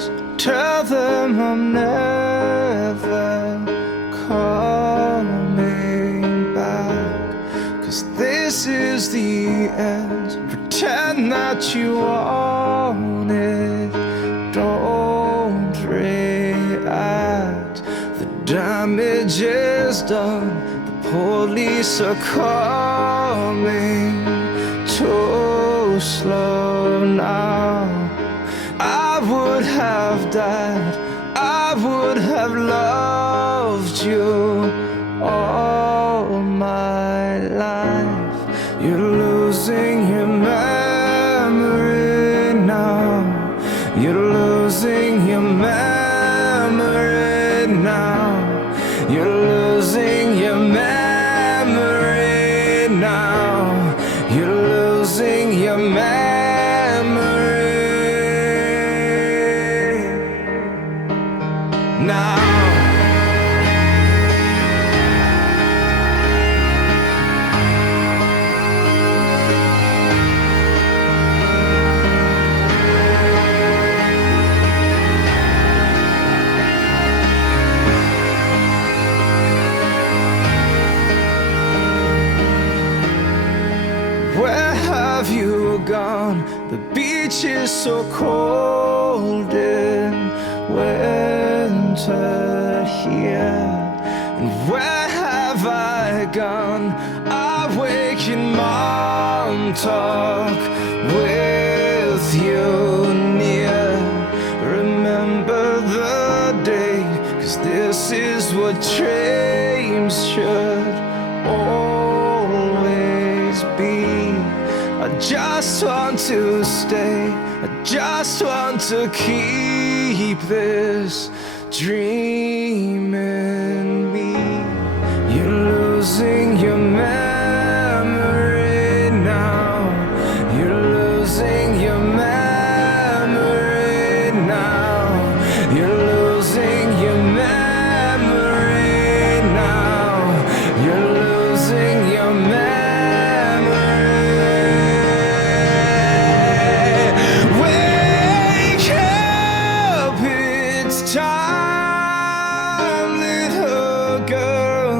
friends, tell them I'm never coming back. 'Cause this is the end. Pretend that you want it, don't react. The damage is done. The police are coming too slow now. I would have died, I would have loved you all my life. You're losing your memory now. You're losing your memory now. You're losing your memory now. You're losing your memory now. Where have you gone? The beach is so cold in winter here. And where have I gone? I wake in Montauk with you near. Remember the day, 'cause this is what dreams should always be. I just want to stay, I just want to keep this dream in me. You're losing your memory now. You're losing your memory now. You're losing your memory now. You're losing your memory. Time, little girl,